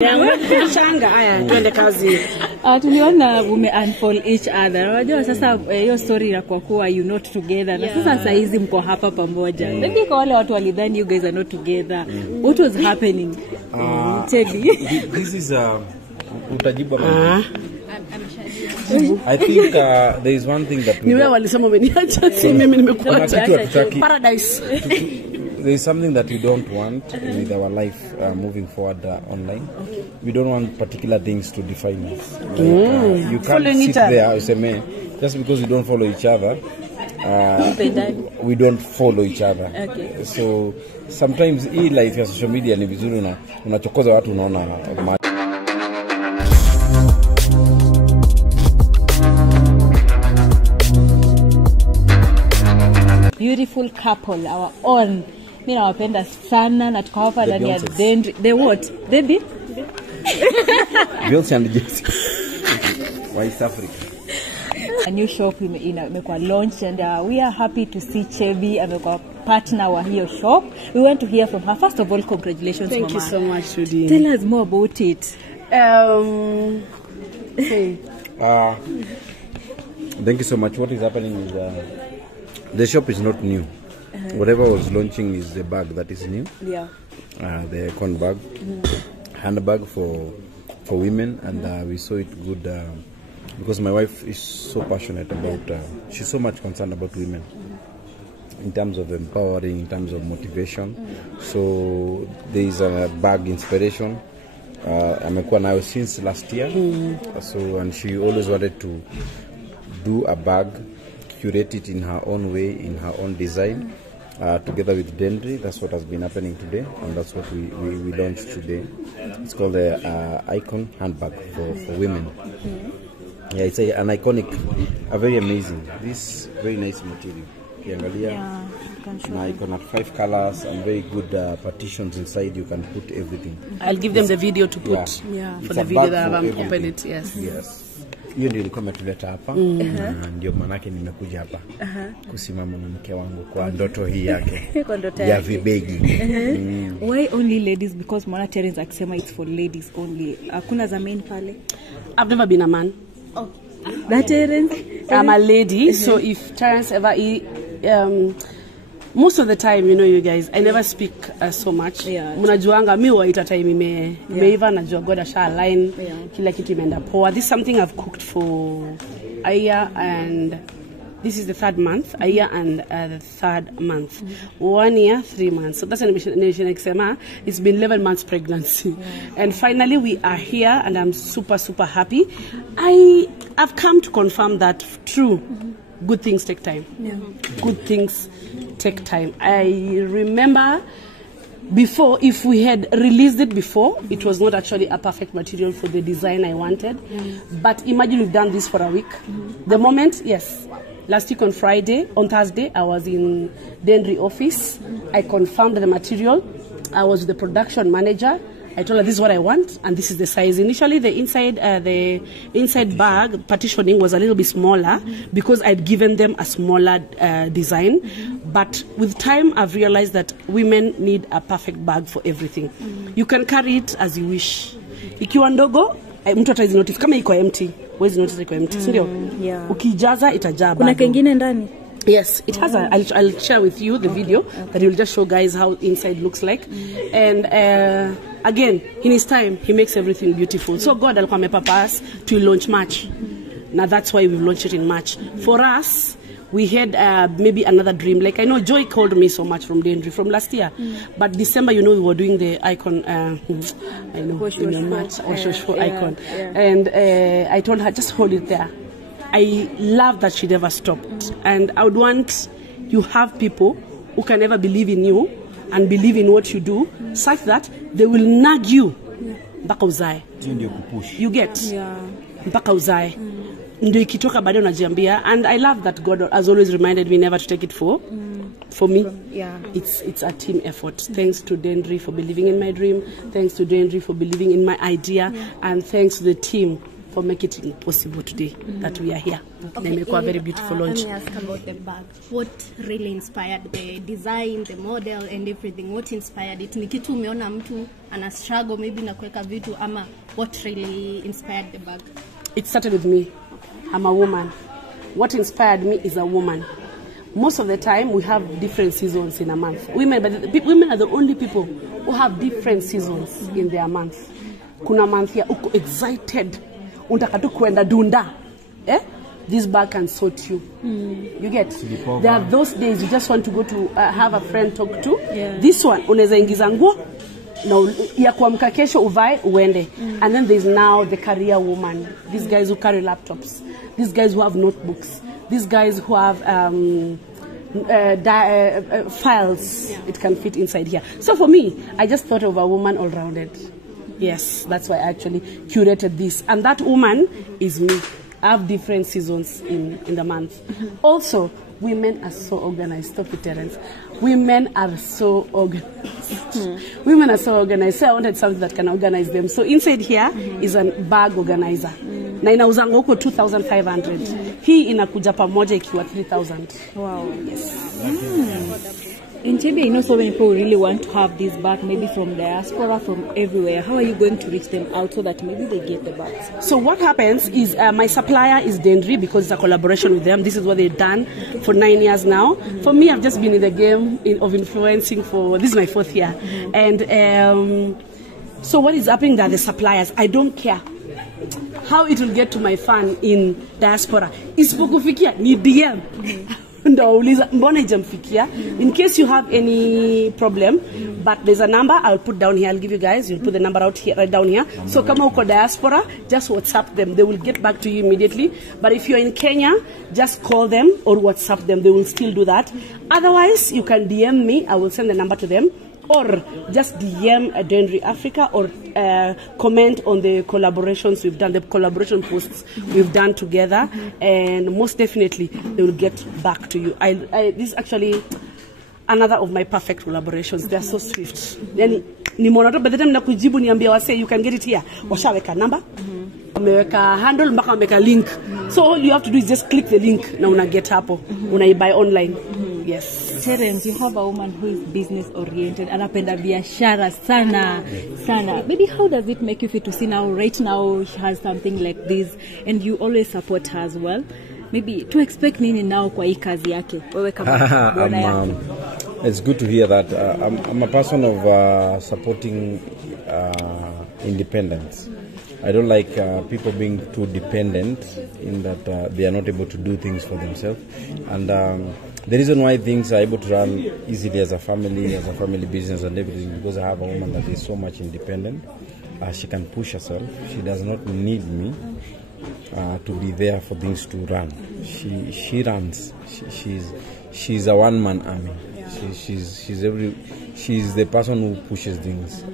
Shanga haya twende kazi. Tuliona unfold each other. Unajua sasa hiyo story ya kwa kuwa you not together. Na sasa saa hizi mko hapa pamoja. Maybe kwa wale watu walidhani you guys are not together. What was happening? Chebby. This is utajibu I think there is one thing that ni wewe walisema umeniacha si mimi nimekuacha paradise. There is something that we don't want with our life moving forward online. We don't want particular things to define us. Like, you can't sit there as a man just because we don't follow each other. We don't follow each other. Okay. So sometimes hii life ya social media ni vizuri unachokoza watu unaona. Beautiful couple, our own. Mimi nawapenda sana na tuko hapa ndani ya Dendry. The what? Baby? Beyonce and Jesse. West Africa. A new shop imekuwa launched and we are happy to see Chebby amekuwa partner wa hiyo shop. We want to hear from her. First of all, congratulations, Thank Mama. you so much, Judy. Tell us more about it. Thank you so much. What is happening is the shop is not new. Whatever was launching is the bag that is new. Yeah. The icon bag, handbag for women, and we saw it good because my wife is so passionate about. She's so much concerned about women in terms of empowering, in terms of motivation. So there is a bag inspiration. Amekuwa nayo since last year. So and she always wanted to do a bag, curate it in her own way, in her own design, together with Dendry. That's what has been happening today, and that's what we launched today. It's called the icon handbag for women. Yeah, it's an iconic, a very amazing, this very nice material. Yeah, you can have 5 colors and very good partitions inside. You can put everything. I'll give them the video to put for the video that I've opened it. Yes. Hiyo ndio ilikuwa imetuleta hapa. Ndio manake nimekuja hapa kusimama na mke wangu kwa ndoto hii yake ya vibegi. Why only ladies? Because Mwana Terence akisema it's for ladies only. Hakuna za men pale. I've never been a man. Oh. That Terence? I'm a lady, so if Terence ever most of the time, you know, you guys, I never speak so much. Mnajuanga mi waita time imeiva najua God asha align kila kitu imeenda poa. This is something I've cooked for a year, and this is the 3rd month, a year and the 3rd month. 1 year, 3 months. So that's an exema. It's been 11 months pregnancy. And finally we are here, and I'm super, super happy. I've come to confirm that true good things take time. Good things take time. I remember before, if we had released it before, it was not actually a perfect material for the design I wanted. But imagine we've done this for a week. The moment, last week on Thursday, I was in Dendry office. I confirmed the material. I was with the production manager. I told her this is what I want, and this is the size. Initially, the inside bag partitioning was a little bit smaller because I'd given them a smaller design. But with time, I've realized that women need a perfect bag for everything. You can carry it as you wish. Ikiwa ndogo, mtu atawezi notice kama iko empty. Wezi notice iko empty, sindio? Ukijaza itajaa bado. Kuna kengine ndani? Yes, it has I'll share with you the video that will just show guys how inside looks like. And again, in his time, he makes everything beautiful. So God alikuwa amepa us to launch March. Now that's why we've launched it in March. For us, we had maybe another dream. Like I know Joy called me so much from Dendry from last year. But December, you know, we were doing the icon, I know, March, icon. And I told her, just hold it there. I love that she never stopped. And I would want you have people who can never believe in you and believe in what you do, such that they will nag you. Mpaka uzae. You get? Mpaka uzae. Ndio ikitoka bado unajiambia. And I love that God has always reminded me never to take it for me. It's a team effort. Thanks to Dendry for believing in my dream. Thanks to Dendry for believing in my idea. And thanks to the team for making it possible today that we are here. Okay, make a very beautiful launch. Let me ask about the bag. What really inspired the design, the model and everything? What inspired it? Ni kitu umeona mtu ana struggle maybe na kuweka vitu ama what really inspired the bag? It started with me. I'm a woman. What inspired me is a woman. Most of the time we have different seasons in a month. Women are the only people who have different seasons in their month. Kuna month ya uko excited. Unataka tu kwenda dunda. This bag can sort you. You get? There are those days you just want to go to have a friend talk to. Yeah. This one unaweza ingiza nguo na ya kuamka kesho uvae uende. And then there's now the career woman. These guys who carry laptops. These guys who have notebooks. These guys who have files. Yeah. It can fit inside here. So for me, I just thought of a woman all rounded. Yes, that's why I actually curated this. And that woman is me. I have different seasons in the month. Also, women are so organized. Stop it, Terence. Women are so organized. Women are so organized. So I wanted something that can organize them. So inside here is a bag organizer. Na inauzanga huko 2,500. Hii inakuja pamoja ikiwa 3,000. Wow. Yes. In Chebby, I know so many people really want to have this bag, maybe from diaspora, from everywhere. How are you going to reach them out so that maybe they get the bags? So what happens is my supplier is Dendry because it's a collaboration with them. This is what they've done for 9 years now. For me, I've just been in the game of influencing this is my 4th year. And so what is happening that the suppliers, I don't care how it will get to my fan in diaspora. Isipokufikia ni DM. In case you have any problem, but there's a number I'll put down here. I'll give you guys. You'll put the number out here, right down here. So kama uko diaspora, just WhatsApp them. They will get back to you immediately. But if you're in Kenya, just call them or WhatsApp them. They will still do that. Otherwise, you can DM me. I will send the number to them. Or just DM Dendry Africa or comment on the collaborations we've done, the collaboration posts we've done together, and most definitely they will get back to you. This is actually another of my perfect collaborations. They are so swift. Then nimeona by the time nakujibu niambia wase you can get it here. Washaweka number, wameweka handle mpaka wameweka link. So all you have to do is just click the link na una get hapo. Unaibuy online. Yes. Terence, you have a woman who is business oriented, anapenda biashara sana sana. Maybe how does it make you feel to see now, right now she has something like this and you always support her as well? Maybe to expect nini now kwa hii kazi yake wewe kama bwana yake? It's good to hear that. I'm a person of supporting independence. I don't like people being too dependent in that they are not able to do things for themselves. And the reason why things are able to run easily as a family business and everything, because I have a woman that is so much independent. She can push herself. She does not need me to be there for things to run. She runs. She's a one-man army. She's the person who pushes things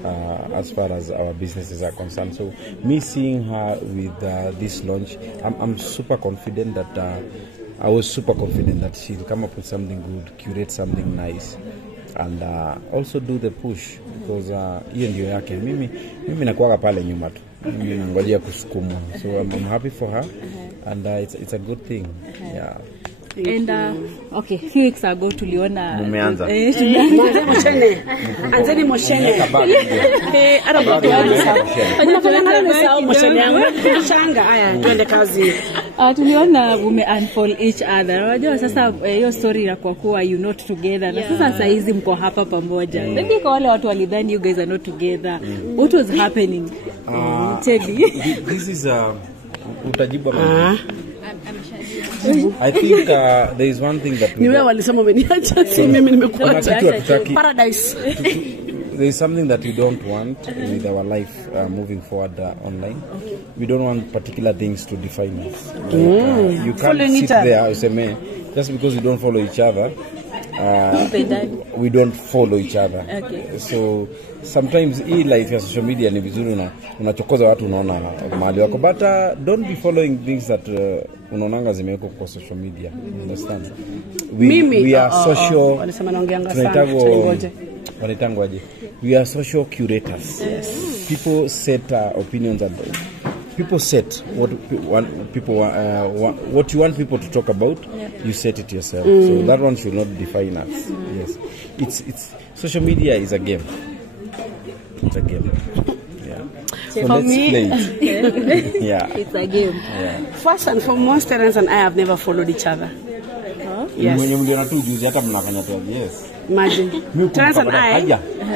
as far as our businesses are concerned. So me seeing her with this launch, I'm super confident that I was super confident that she'll come up with something good, curate something nice, and also do the push, because hiyo ndio yake. Mimi nakuaga pale nyuma tu. Mimi nangojea kusukumwa. So I'm happy for her, and it's a good thing. Yeah. And okay, few weeks ago tuliona mumeanza anzeni moshene tuende kazi. Tuliona unfold each other. Unajua sasa hiyo story ya kwa kuwa you not together. Na sasa hizi mko hapa pamoja. Maybe kwa wale watu walidhani you guys are not together. What was happening? Chebby. This is utajibu I think there is one thing that paradise. There is something that we don't want with our life moving forward online. Okay. We don't want particular things to define us. Like, you can't sit there as a man just because we don't follow each other. We don't follow each other. Okay. So sometimes hii life ya social media ni vizuri unachokoza watu unaona mahali wako, but don't be following things that unaonanga zimewekwa kwa social media. Understand? We are social. We are social curators. Yes. People set opinions people set what what you want people to talk about. You set it yourself. So that one should not define us. Yes, it's social media is a game. It's a game. Yeah. So For let's me, play it. Yeah. It's a game. Yeah. First and foremost, Terence and I have never followed each other. Yes. Yes. Imagine. Terence and I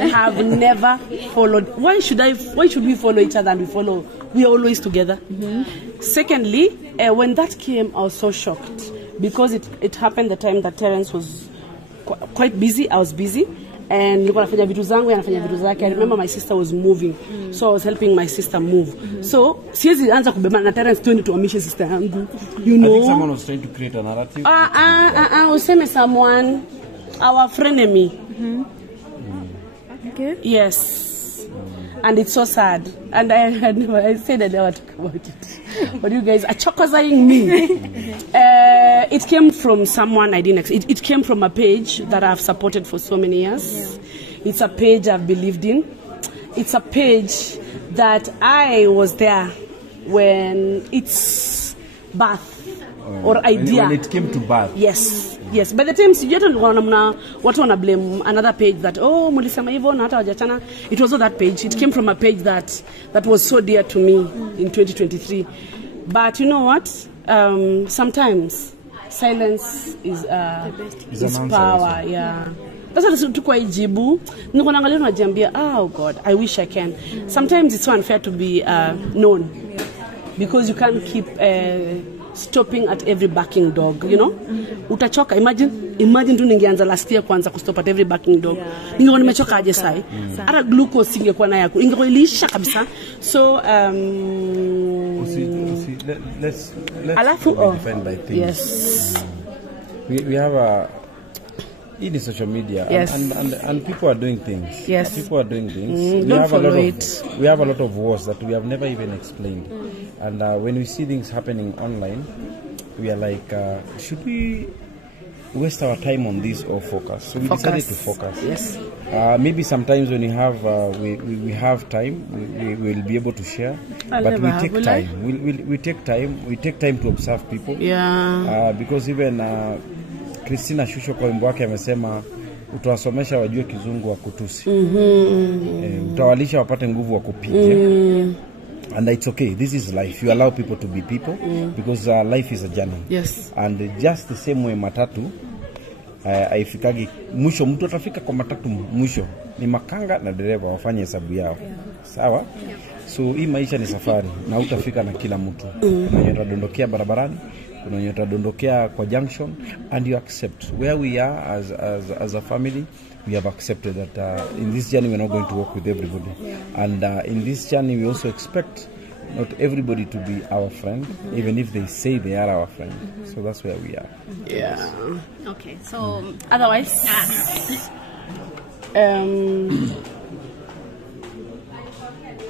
have never followed. Why should we follow each other and we are always together? Secondly, when that came, I was so shocked because it happened the time that Terence was quite busy. I was busy. And nilikuwa nafanya vitu zangu, anafanya vitu zake. I remember my sister was moving, so I was helping my sister move. So siwezi anza kubebana na Terence twende tuhamishe sister yangu. You know. I think someone was trying to create a narrative. Useme someone, our frenemy. Okay. Yes. And it's so sad. And I said I never talk about it. But you guys are chocolate-ing me. It came from someone I didn't expect. It came from a page that I've supported for so many years. Yeah. It's a page I've believed in. It's a page that I was there when its birth or idea. When it came to birth. Yes. Yes, by the time watu wana blame another page that mulisema hivyo na hata wajachana. It was not that page. It came from a page that was so dear to me in 2023. But you know what? Sometimes silence is power. Yeah. Sasa tukwa ijibu niko naangalia najiambia oh God, I wish I can. Sometimes it's so unfair to be known because you can't keep stopping at every barking dog, you know. Utachoka. Imagine tu ningeanza last year kwanza kustop at every barking dog. Ningekuwa nimechoka aje sai. Hata glucose ingekuwa na yako. Ingekuwa ilisha kabisa. So let's define by things. Yes. We have a in social media, yes. and people are doing things. Yes. People are doing things. We have a lot of wars that we have never even explained. And when we see things happening online, we are like, should we waste our time on this or focus? So we decided to focus. Yes. Maybe sometimes when we have we have time, we will be able to share. But we take time. We take time. We take time to observe people. Yeah. Because even Christina Shusho kwa wimbo wake amesema utawasomesha wajue kizungu wa kutusi. Utawalisha wapate nguvu wa kupiga. And it's okay. This is life. You allow people to be people because life is a journey. Yes. And just the same way matatu haifikagi mwisho, mtu atafika kwa matatu mwisho ni makanga na dereva wafanye hesabu yao. Sawa? So hii maisha ni safari na utafika na kila mtu. Kuna wenye watadondokea barabarani, kuna wenye watadondokea kwa junction, and you accept where we are as a family. We have accepted that in this journey we're not going to work with everybody. And in this journey we also expect not everybody to be our friend, even if they say they are our friend. So that's where we are. Yeah. Okay, so otherwise,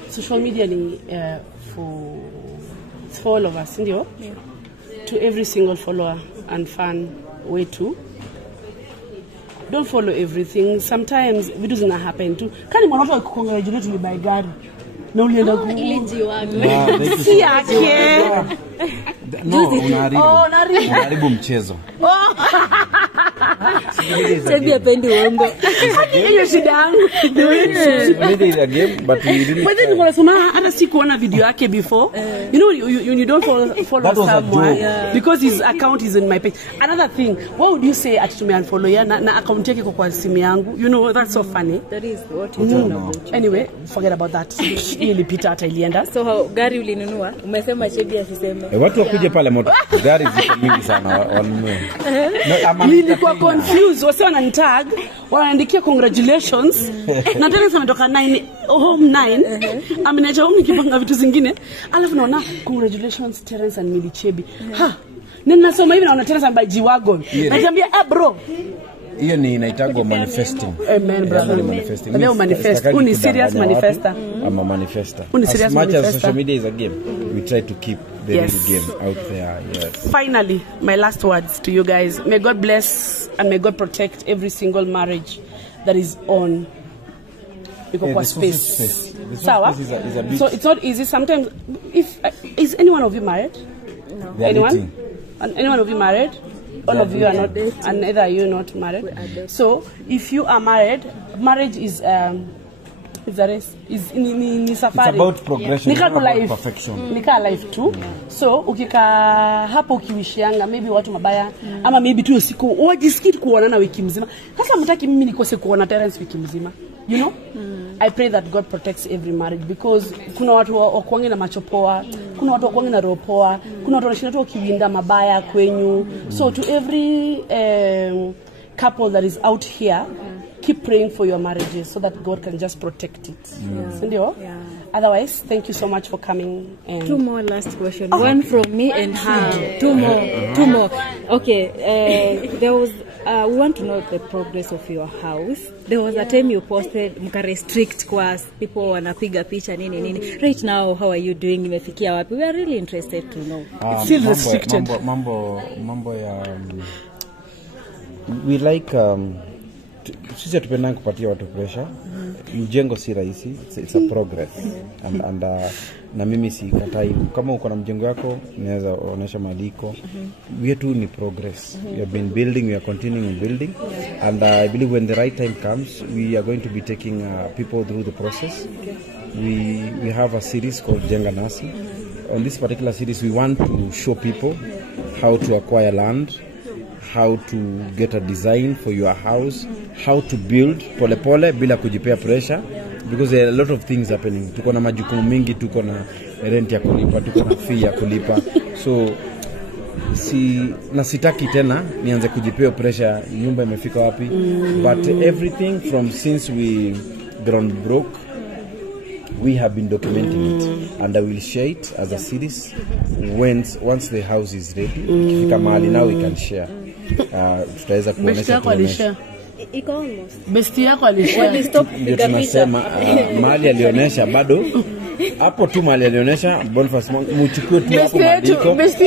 social media ni for all of us, ndio? Yeah. To every single follower and fan, way too. Don't follow everything. Sometimes vitu zina happen too. Kani mwanaume akukongratulate ni by gari na ulienda ile jiwago. Si yake. No, unaharibu mchezo. Chebby apendi uongo. Hiyo shida yangu. We did a game, but we didn't. But then unasema hata sikuona video yake before. You know, you don't follow someone because his account is in my page. Another thing, what would you say at to me unfollow ya na account yake kwa simu yangu? You know, that's so funny. That is what you don't know. Anyway, forget about that. Ilipita hata ilienda. So gari ulinunua? Umesema Chebby asiseme. Watu wakuje pale moto. Gari ziko mingi sana wanunue. Nilikuwa confused. Wase wananitag, wanaandikia congratulations. Na tena sametoka 9 home 9. Aminacha home nikipanga vitu zingine. Alafu naona congratulations Terence and Milly Chebby. Ninasoma hivi naona Terence and Jiwagon. Najiambia bro. Hiyo ni inaitagwa manifesting. Amen, brother. Manifesting. Leo manifest. Uni serious manifester. I'm a manifester. As much as social media is a game, we try to keep the real game out there. Yes. Finally, my last words to you guys. May God bless and may God protect every single marriage that is on iko kwa space. Sawa? So it's not easy sometimes. If is any one of you married? No. Anyone? Anyone of you married? All of you are not, and neither are you not married. So if you are married, marriage is the race. Is ni safari. It's about progression. Nika about perfection. Nika life too. So ukika hapo ukiwishianga maybe watu mabaya ama maybe tu usiku wajisikii kuonana wiki mzima. Sasa mtaki mimi nikose kuona Terence wiki mzima. You know? I pray that God protects every marriage because kuna watu wakuange na macho poa, kuna watu wakuange na roho poa, kuna watu wanashinda tu wakiwinda mabaya kwenyu. So to every couple that is out here, keep praying for your marriages so that God can just protect it. Sindio? Otherwise, thank you so much for coming. And 2 more last question. One from me and her. 2 more. 2 more. Okay. There was. We want to know the progress of your house. There was a time you posted mka restrict kwa people wanapiga picha nini. Right now, how are you doing? Imefikia wapi? We are really interested to know. It's still restricted. Mambo ya we like sisi tupenda kupatia watu pressure. Mjengo si rahisi, it's a progress. And na mimi sikatai kama uko na mjengo yako naweza onyesha maliko. We tu ni progress. We have been building, we are continuing building, and I believe when the right time comes we are going to be taking people through the process. We have a series called Jenga Nasi. On this particular series we want to show people how to acquire land, how to get a design for your house, how to build pole pole bila kujipea pressure, because there are a lot of things happening. Tuko na majukumu mingi, tuko na rent ya kulipa, tuko na fee ya kulipa. So sitaki tena nianze kujipea pressure nyumba imefika wapi. But everything from since we grown broke, we have been documenting it, and I will share it as a series once the house is ready. Kifika mahali now we can share. Tutaweza kuonesha iko almost best yako alishare. Stop piga picha mahali alionyesha bado hapo tu mahali alionyesha Boniface mchukue tu hapo maliko. But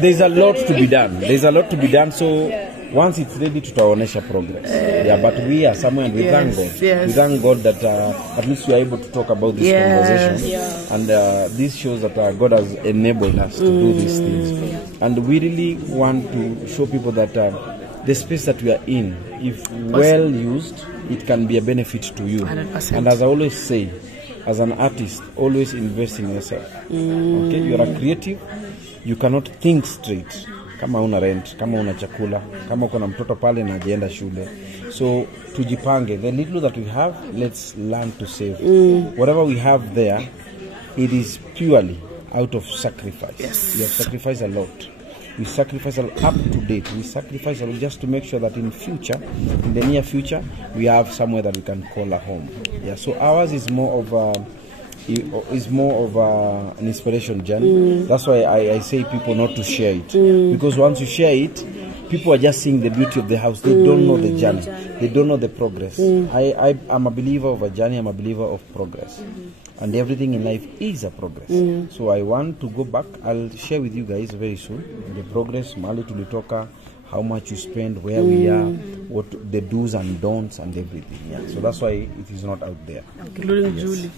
there's a lot to be done. There's a lot to be done, so once it's ready tutaonesha progress. But we are somewhere, and we thank God. We thank God that at least we are able to talk about this conversation. And this shows that God has enabled us to do these things. And we really want to show people that the space that we are in, if well used, it can be a benefit to you. 100%. And as I always say, as an artist, always invest in yourself. Okay, you are a creative, you cannot think straight kama una rent, kama una chakula, kama uko na mtoto pale na ajienda shule. So tujipange, the little that we have, let's learn to save. Whatever we have there, it is purely out of sacrifice. We have sacrificed a lot. We sacrifice up to date. We sacrifice a lot just to make sure that in the near future, we have somewhere that we can call a home. So ours is more of an inspiration journey. That's why I say people not to share it, because once you share it, people are just seeing the beauty of the house. They don't know the journey. They don't know the progress. I'm a believer of a journey. I'm a believer of progress. And everything in life is a progress. So I want to go back. I'll share with you guys very soon the progress, Mali tulitoka, how much you spend, where we are, what the do's and don'ts and everything. So that's why it is not out there. Including Julie.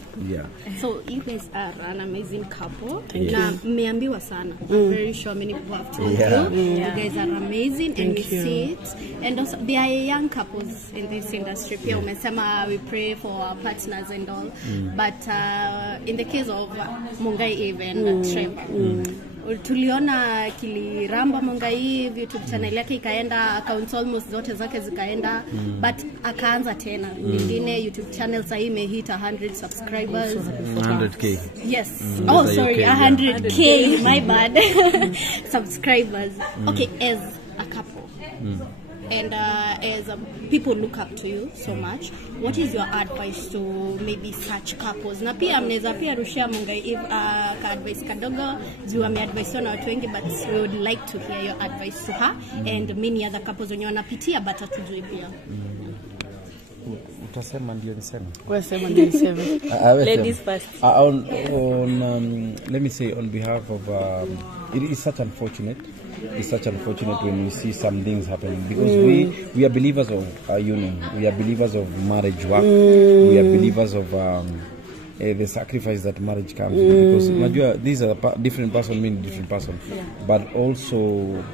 So you guys are an amazing couple. Na mmeambiwa sana. I'm very sure many people have told you. You guys are amazing. And we see it. And also there are young couples in this industry. Pia umesema we pray for our partners and all. But in the case of Mungai Eve and Trevor, tuliona kiliramba Mungai YouTube channel yake ikaenda, accounts almost zote zake zikaenda, but akaanza tena nyingine YouTube channel sasa imehit 100 subscribers, 100k. Yes. Oh sorry, 100k, my bad. Subscribers. Okay, as a couple. And as people look up to you so much, what is your advice to maybe such couples? Na pia mnaweza pia rushia Mungai ka advice kadogo juu ameadvise na watu wengi, but we would like to hear your advice to her and many other couples wenye wanapitia but hatujui pia. utasema ndio niseme. Wewe sema ndio niseme. Ladies first. Let me say on behalf of it is such unfortunate. It's such unfortunate when we see some things happening because we are believers of union. We are believers of marriage work. We are believers of the sacrifice that marriage comes with. Because these are different person mean different person, but also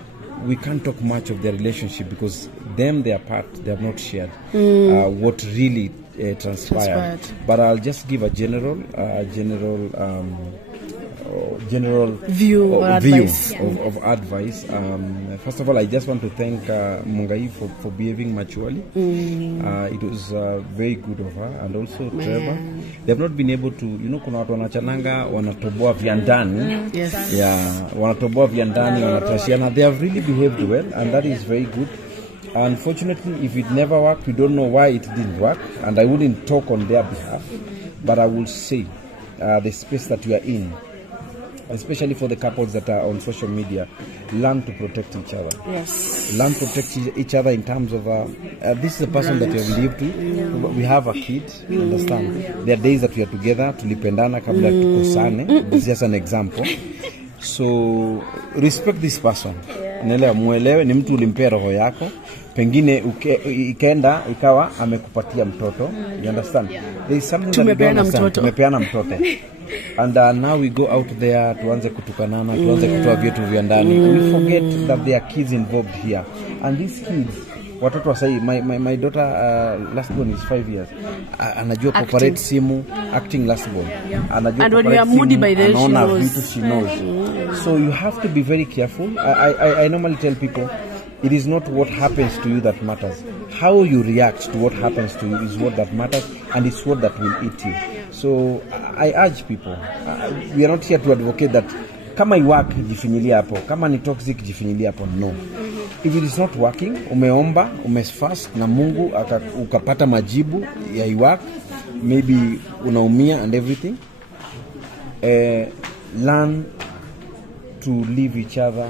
we can't talk much of their relationship because they are part. They have not shared what really transpired. But I'll just give a general view of advice. First of all, I just want to thank Mungai for behaving maturely. It was very good of her, and also Trevor. They have not been able to, kuna watu wanachananga wanatoboa vya ndani. Wanatoboa vya ndani, wanatrashiana. They have really behaved well, and that is very good. Unfortunately, if it never worked, we don't know why it didn't work, and I wouldn't talk on their behalf, but I will say the space that we are in, especially for the couples that are on social media, learn to protect each other. Yes. Learn to protect each other in terms of this is a person that you have lived to. We have a kid, you understand? There are days that we are together, tulipendana kabla tukosane. This is just an example. So respect this person. Nelewa, muelewe ni mtu ulimpea roho yako. Pengine ikaenda ikawa amekupatia mtoto. You understand? There is something that you don't understand. Tumepeana mtoto. And now we go out there tuanze kutukanana, tuanze kutoa vitu vya ndani. We forget that there are kids involved here. And these kids, watoto wa sahi, my daughter last born is 5 years. Anajua operate simu, acting last born. Anajua and when we are moody by then she knows. So you have to be very careful. I normally tell people, it is not what happens to you that matters. How you react to what happens to you is what that matters, and it's what that will eat you. So I urge people, we are not here to advocate that kama iwak jifinyilia hapo, kama ni toxic jifinyilia hapo, no. If it is not working, umeomba, umefast na Mungu ukapata majibu ya iwak, maybe unaumia and everything, learn to live each other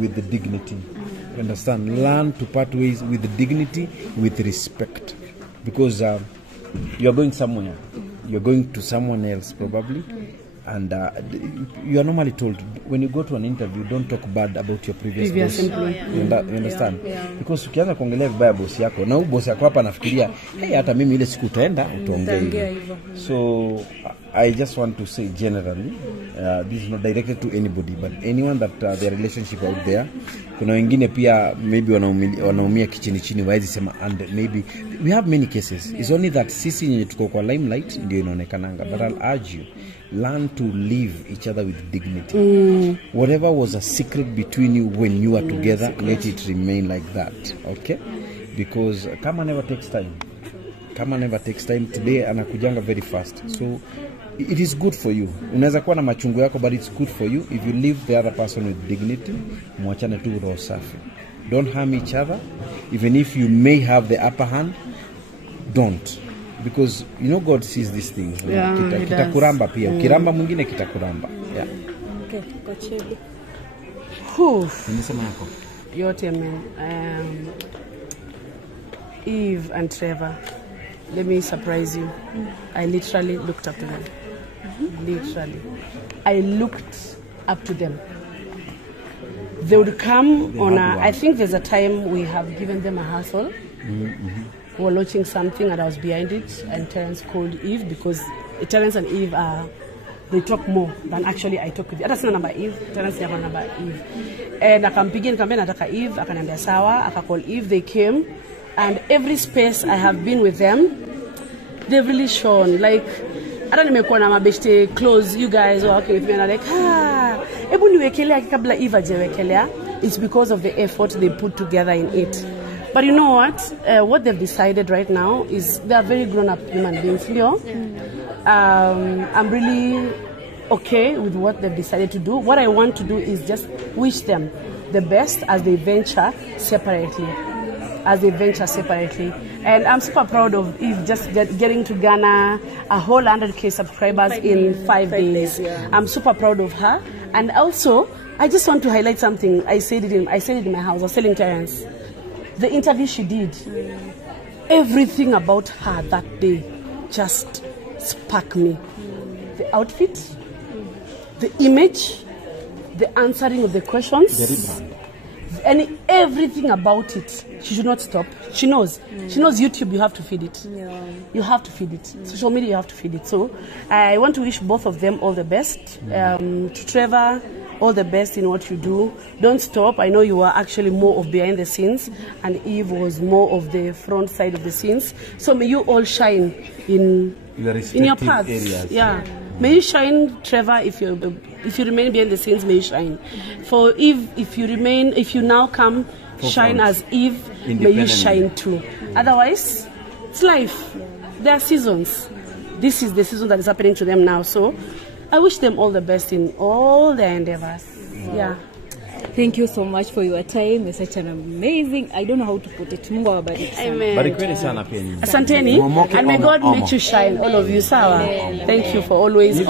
with the dignity. You understand? Learn to part ways with the dignity, with respect, because you are going somewhere. You are going to someone else probably, and you are normally told when you go to an interview, don't talk bad about your previous boss. You understand? Because ukianza kuongelea vibaya boss yako, na boss yako hapa anafikiria, hey, hata mimi ile siku utaenda utaongea hivyo. So I just want to say generally, this is not directed to anybody, but anyone that their relationship out there, kuna wengine pia maybe wanaumia kichini waezi sema, and maybe we have many cases. It's only that sisi yenye tuko kwa limelight ndio inaonekananga, but I'll urge you, learn to live each other with dignity. Whatever was a secret between you when you are together, let it remain like that, okay? Because karma never takes time. Karma never takes time. Today anakujanga very fast. So it is good for you. Unaweza kuwa na machungu yako, but it's good for you if you leave the other person with dignity. Mwachane tu roho safi. Don't harm each other. Even if you may have the upper hand, don't. Because God sees these things. Kitakuramba pia. Ukiramba mwingine kitakuramba. Yeah. Okay, kwa chebby. Nimesema yako. Yote man. Eve and Trevor. Let me surprise you. I literally looked up to them. Literally. I looked up to them. They would come on I think there's a time we have given them a hustle. We were launching something and I was behind it, and Terence called Eve because Terence and Eve they talk more than actually I talk with you. Hata sina namba Eve, Terence yako namba Eve. And akampigia nikamwambia nataka Eve, akaniambia sawa, akacall Eve, they came, and every space I have been with them, they've really shown, like, hata nimekuwa na mabeshte close, you guys were working with me, and I'm like, ebu niwekelea kabla Eve ajewekelea. It's because of the effort they put together in it. But you know what? What they've decided right now is they are very grown-up human beings. I'm really okay with what they've decided to do. What I want to do is just wish them the best as they venture separately. And I'm super proud of Eve just getting to Ghana, a whole 100K subscribers in 5 days. Yeah. I'm super proud of her. And also, I just want to highlight something. I said it in my house. I was telling Terence. The interview she did, everything about her that day just sparked me. The outfit, the image, the answering of the questions, and everything about it. She should not stop. She knows. She knows YouTube, you have to feed it. You have to feed it. Social media, you have to feed it. So I want to wish both of them all the best. To Trevor, all the best in what you do. Don't stop. I know you are actually more of behind the scenes, and Eve was more of the front side of the scenes. So may you all shine in your paths. Areas. Yeah. May you shine, Trevor, if you remain behind the scenes, may you shine. For Eve, if you now come shine as Eve, may you shine too. Otherwise, it's life. There are seasons. This is the season that is happening to them now. So I wish them all the best in all their endeavors. Yeah. Thank you so much for your time. You're such an amazing, I don't know how to put it. Mungu awabariki sana. Amen. Asanteni. And may God make you shine, all of you. Sawa. Thank you for always.